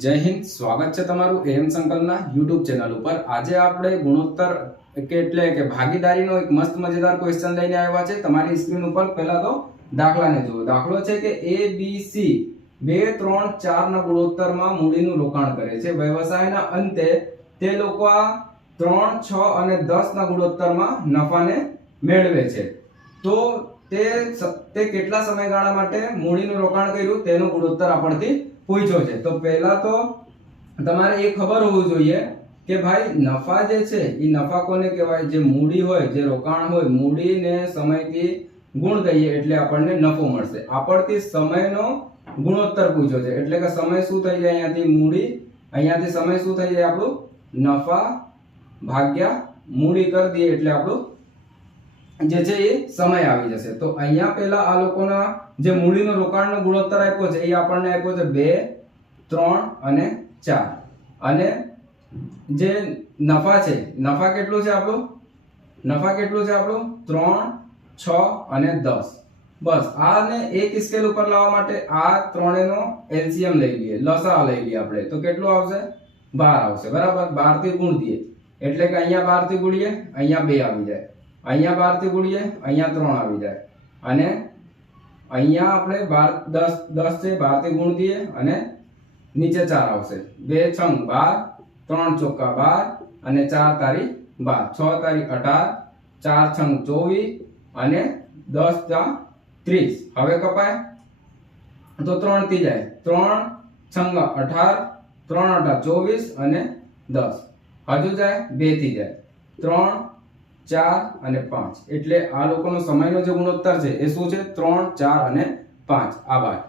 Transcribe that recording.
જય હિન્દ, સ્વાગત છે તમારું એમ સંકલના યુટ્યુબ ચેનલ ઉપર। આજે આપણે ગુણોત્તર એટલે કે ભાગીદારીનો એક મસ્ત મજેદાર ક્વેશ્ચન લઈને આવ્યા છે તમારી સ્ક્રીન ઉપર। પહેલા તો દાખલાને જુઓ। દાખલો છે કે A B C 2 3 4 ના ગુણોત્તરમાં મૂડીનું રોકાણ કરે છે। વ્યવસાયના અંતે તે લોકો આ 3 6 અને 10 ના ગુણોત્તરમાં નફાને મેળવે છે। તો તે કેટલા સમયગાળા માટે મૂડીનું રોકાણ કર્યું તેનો ગુણોત્તર આપણથી પૂછ્યો છે। તો પહેલા તો તમારે એ ખબર હોવું જોઈએ કે ભાઈ નફા જે છે એ નફા કોને કહેવાય? જે મૂડી હોય, જે રોકાણ હોય, મૂડીને સમયથી ગુણ દઈએ એટલે આપણને નફો મળશે। આપણથી સમયનો ગુણોત્તર પૂછ્યો છે એટલે કે સમય શું થઈ જાય? અહીંયાથી મૂડી, અહીંયાથી સમય શું થઈ જાય? આપણું નફા ભાગ્યા મૂડી કરી દઈએ એટલે આપણું જે છે એ સમય આવી જશે। તો અહીંયા પહેલા આ લોકોના જે મૂડીનો રોકાણનો ગુણોત્તર આપ્યો છે એ આપણને આપ્યો છે 2 3 અને 4 અને જે નફા છે, નફા કેટલું છે આપણું? નફા કેટલું છે આપણું? 3 6 અને 10। બસ આને એક સ્કેલ ઉપર લાવવા માટે આ ત્રણેયનો એલસીએમ લઈ લઈએ, લસા લઈ લઈએ આપણે। તો કેટલું આવશે? 12 આવશે, બરાબર। 12 થી ગુણ દઈએ એટલે કે અહીંયા 12 થી ગુણીએ અહીંયા 2 આવી જાય, અહીંયા 12 થી ગુણીએ અહીંયા 3 આવી જાય અને અહીંયા આપણે 12 10 છે, 12 થી ગુણ દઈએ અને નીચે 4 આવશે। 2 છંગ 12, 3 ચોકા 12 અને 4 તારી 12, 6 તારી 18, 4 છંગ 24 અને 10 તા 30। હવે કપાય તો 3 થી જાય, 3 છંગ 18, 3 8 24 અને 10। હજુ જાય 2 થી જાય, 3 4 અને 5। એટલે આ લોકોનો સમયનો જે ગુણોત્તર છે એ શું છે? 3 4 અને 5। આભાર।